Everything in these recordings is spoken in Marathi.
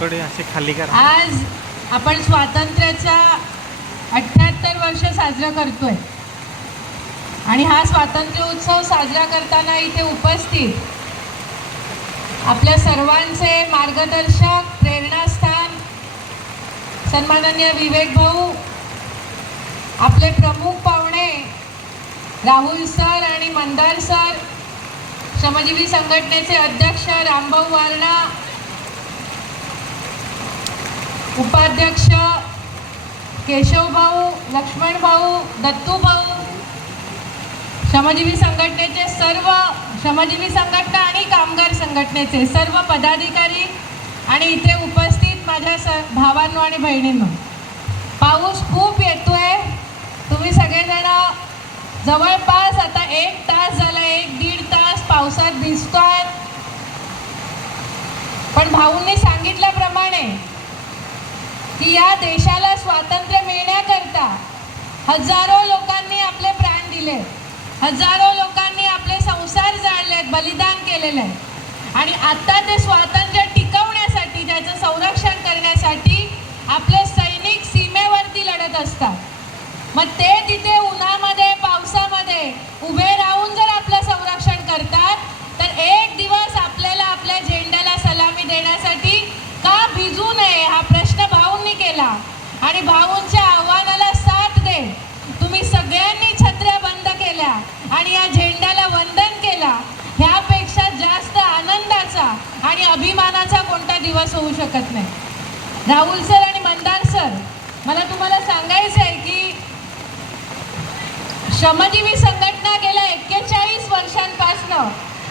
थोडे असे खाली करा. आज आपण स्वातंत्र्याचा अठ्ठ्याहत्तर वर्ष साजरा करतोय. आणि हा स्वातंत्र्य उत्सव साजरा करताना इथे उपस्थित आपल्या सर्वांचे मार्गदर्शक प्रेरणास्थान सन्माननीय विवेक भाऊ आपले प्रमुख पाहुणे राहुल सर आणि मंदार सर श्रमजीवी संघटनेचे अध्यक्ष रामभाऊ वारणा उपाध्यक्ष केशवभाऊ लक्ष्मणभाऊ दत्तूभाऊ श्रमजीवी संघटनेचे सर्व श्रमजीवी संघटना आणि कामगार संघटनेचे सर्व पदाधिकारी आणि इथे उपस्थित माझ्या स भावांनो आणि बहिणींनो. पाऊस खूप येतोय. तुम्ही सगळेजण जवळपास आता एक तास झाला एक दीड तास पावसात भिजतोय. पण भाऊंनी सांगितल्याप्रमाणे की या देशाला स्वातंत्र्य मिळण्याकरता हजारो लोकांनी आपले प्राण दिले. हजारो लोकांनी आपले संसार जाळलेत बलिदान केलेलं आहे. आणि आता ते स्वातंत्र्य टिकवण्यासाठी त्याचं संरक्षण करण्यासाठी आपले सैनिक सीमेवरती लढत असतात. मग ते तिथे उन्हामध्ये पावसामध्ये उभे राहून जर आपलं संरक्षण करतात तर एक दिवस आपल्याला आपल्या झेंड्याला सलामी देण्यासाठी का भिजू नये हा प्रश्न भाऊंनी केला आणि भाऊंच्या आव्हानाला साथ दे. तुम्ही सगळ्यांनी छत्र्या बंद केल्या आणि या झेंड्याला वंदन केला. ह्यापेक्षा जास्त आनंदाचा आणि अभिमानाचा कोणता दिवस होऊ शकत नाही. राहुल सर आणि मंदार सर मला तुम्हाला सांगायचं आहे की श्रमजीवी संघटना गेल्या एक्केचाळीस वर्षांपासनं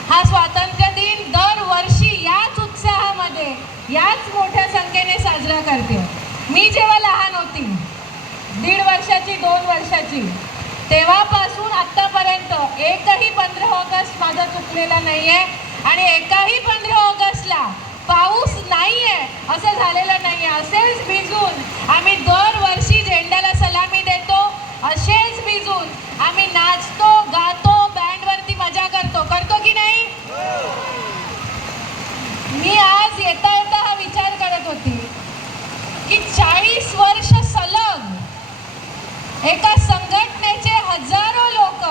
हा स्वातंत्र्य दिन दरवर्षी याच उत्साहामध्ये याच मोठ्या संख्येने साजरा करते. मी जेव्हा लहान होती दीड वर्षाची दोन वर्षाची तेव्हापासून आत्तापर्यंत एकही पंधरा ऑगस्ट माझा चुकलेला नाही आहे आणि एकाही पंधरा ऑगस्टला पाऊस नाही आहे असं झालेलं नाही आहे असेच भिजून आम्ही दोन एका संघटनेचे हजारो लोक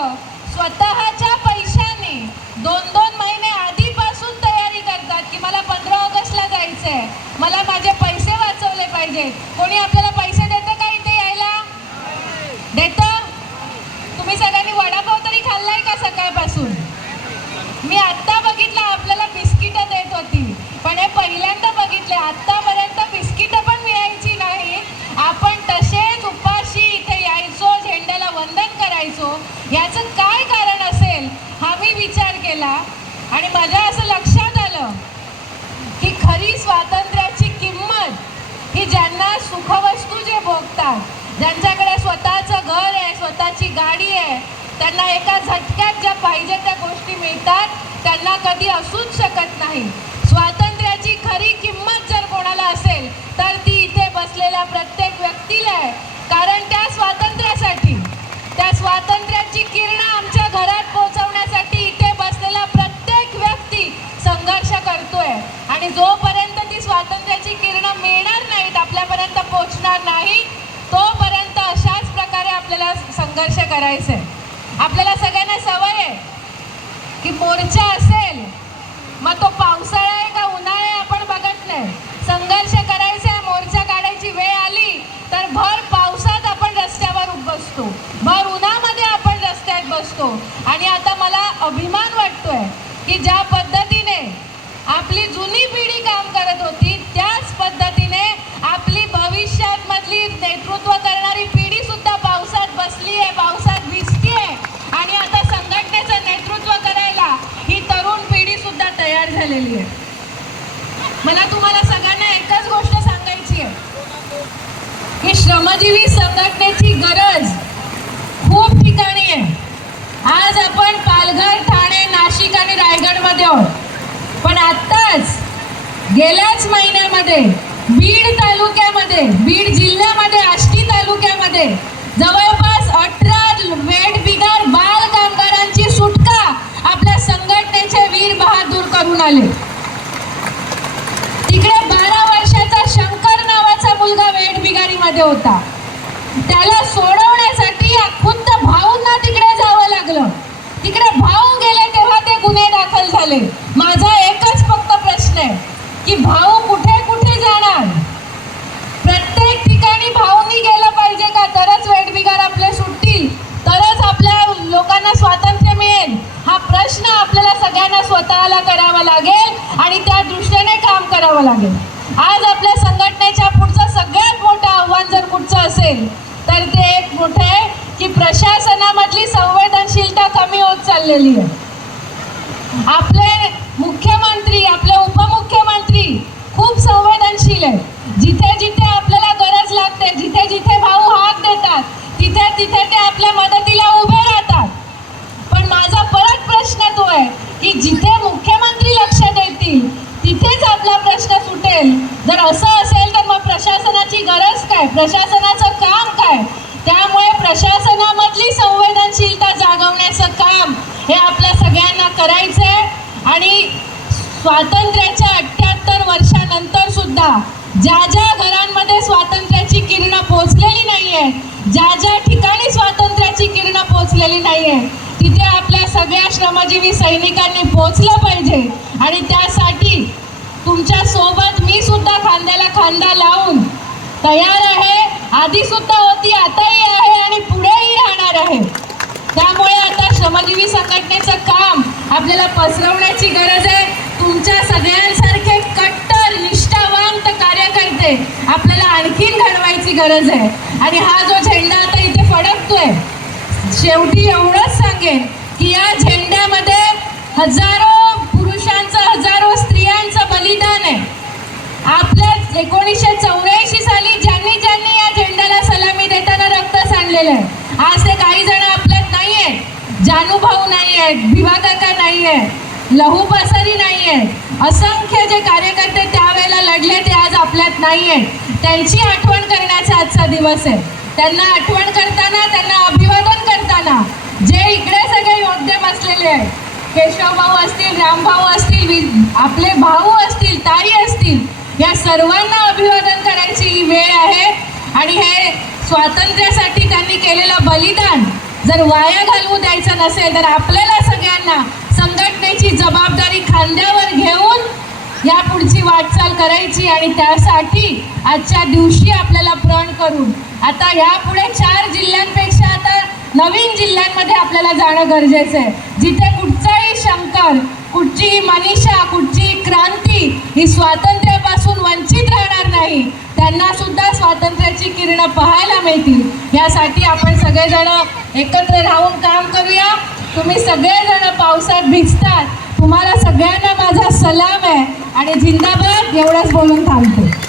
स्वतःच्या पैशाने दोन दोन महिने आधीपासून तयारी करतात की मला पंधरा ऑगस्टला जायचंय. मला माझे पैसे वाचवले पाहिजेत. कोणी आपल्याला पैसे देतं का इथे यायला? देतं? तुम्ही सगळ्यांनी वडापाव तरी खाल्लाय का सकाळपासून? मी आत्ता केला. आणि माझ्या असं लक्षात आलं की खरी स्वातंत्र्याची किंमत ही ज्यांना सुखवस्तू जे भोगतात ज्यांच्याकडे स्वतःचं घर आहे स्वतःची गाडी आहे त्यांना एका झटक्यात ज्या पाहिजे त्या गोष्टी मिळतात त्यांना कधी असूच शकत नाही. स्वातंत्र्याची खरी किंमत जर कोणाला असेल तर ती इथे बसलेल्या प्रत्येक व्यक्तीला आहे. संघर्ष करायचा आहे आपल्याला सगळ्यांना सवय आहे की मोर्चा असेल मग तो पावसाळा आहे का उन्हाळा आहे आपण बघत नाही. संघर्ष करायचा आहे मोर्चा काढायची वेळ आली तर भर पावसात आपण रस्त्यावर बसतो. भर उन्हामध्ये आपण रस्त्यात बसतो. झालेली आहे. मला तुम्हाला सगळ्यांना एकच गोष्ट सांगायची आहे. की श्रमजीवी संघटनेची गरज खूप ठिकाणी आहे. आज आपण पालघर ठाणे नाशिक आणि रायगडमध्ये आहोत. पण आत्ताच गेल्याच महिन्यामध्ये बीड तालुक्यामध्ये बीड जिल्ह्यामध्ये आष्टी तालुक्यामध्ये जवळपास अठरा वेठबिगार बाल कामगारांची सुटका आपल्या संघटनेचे वीर बहादूर करून आले तिकडे बारा वर्षाचा मागे होता. त्याला सोडवण्यासाठी खुद्द भाऊंना तिकडे जावं लागलं. तिकडे भाऊ गेले तेव्हा ते गुन्हे दाखल झाले. माझा एकच फक्त प्रश्न आहे की भाऊ कुठे कुठे जाणार? प्रत्येक ठिकाणी भाऊंनी गेलं पाहिजे का? तरच वेटबिगार आपले सुटतील तरच आपल्या लोकांना स्वातंत्र्य मिळेल. हा प्रश्न आपल्याला सगळ्यांना स्वतःला करावा लागेल आणि त्या दृष्टीने काम करावं लागेल. आज आपल्या संघटनेच्या पुढचं सगळ्यात मोठं आव्हान जर कुठचं असेल तर ते एक मोठं आहे की प्रशासनामधली संवेदनशीलता कमी होत चाललेली आहे. आपले मुख्यमंत्री आपले उपमुख्यमंत्री खूप संवेदनशील आहे जिथे जिथे आपल्याला गरज लागते जिथे जिथे भाऊ हाक देतात तिथे तिथे ते आपल्या मदतीला उभे राहतात. पण माझा परत प्रश्न तो आहे की जिथे मुख्यमंत्री लक्ष देतील तिथेच आपला प्रश्न सुटेल जर असं असेल तर मग प्रशासनाची गरज काय प्रशासनाचं काम काय? त्यामुळे प्रशासनामधली संवेदनशीलता जागवण्याचं काम हे आपल्या सगळ्यांना करायचं आहे आणि स्वातंत्र्याच्या अठ्ठ्याहत्तर वर्षानंतर सुद्धा ज्या ज्या घरांमध्ये स्वातंत्र्याची किरणं पोचलेली नाही आहेत ज्या ज्या ठिकाणी स्वातंत्र्याची किरणं पोचलेली नाही आहे तिथे आपल्या सगळ्या श्रमजीवी सैनिकांनी पोचलं पाहिजे. आणि त्यासाठी तुमच्यासोबत मी सुद्धा खांद्याला खांदा लावून तयार आहे आधी सुद्धा होती आताही आहे आणि पुढेही राहणार आहे. त्यामुळे आता श्रमजीवी संघटनेचं काम आपल्याला पसरवण्याची गरज आहे. तुमच्या सगळ्यांसारखे कट्टर निष्ठावंत कार्यकर्ते आपल्याला आणखीन घडवायची गरज आहे. आणि हा जो झेंडा आता इथे फडकतोय शेवटी एवढंच सांगेन की या झेंड्यामध्ये हजारो पुरुषांचं हजारो स्त्रियांचं बलिदान आहे. आपल्या एकोणीसशे झालेलं आहे. आज ते काही जण आपल्यात नाही आहेत जानूभाऊ नाही आहेत भिवाकाका नाही आहेत लहू पासरी नाही आहेत असंख्य जे कार्यकर्ते त्यावेळेला लढले ते आज आपल्यात नाही आहेत त्यांची आठवण करण्याचा आजचा दिवस आहे. त्यांना आठवण करताना त्यांना अभिवादन करताना जे इकडे सगळे योद्धे बसलेले आहेत केशवभाऊ असतील रामभाऊ असतील आपले भाऊ असतील ताई असतील या सर्वांना अभिवादन करायची ही वेळ आहे. आणि हे स्वातंत्र्यासाठी केलेलं बलिदान जर वाया घालवू द्यायचं नसेल तर आपल्याला सगळ्यांना संघटनेची जबाबदारी खांद्यावर घेऊन या पुढची वाटचाल करायची आणि त्यासाठी आजच्या दिवशी आपल्याला प्रण करून आता यापुढे चार जिल्ह्यांपेक्षा आता नवीन जिल्ह्यांमध्ये आपल्याला जाणं गरजेचं आहे. जिथे कुठचाही शंकर कुठची मनीषा कुठची क्रांती ही स्वातंत्र्यापासून वंचित राहणार नाही त्यांना सुद्धा स्वातंत्र्य किरणं पाहायला मिळतील. यासाठी आपण सगळेजण एकत्र राहून काम करूया. तुम्ही सगळेजण पावसात भिजतात. तुम्हाला सगळ्यांना माझा सलाम आहे. आणि जिंदाबाद एवढंच बोलून थांबतो.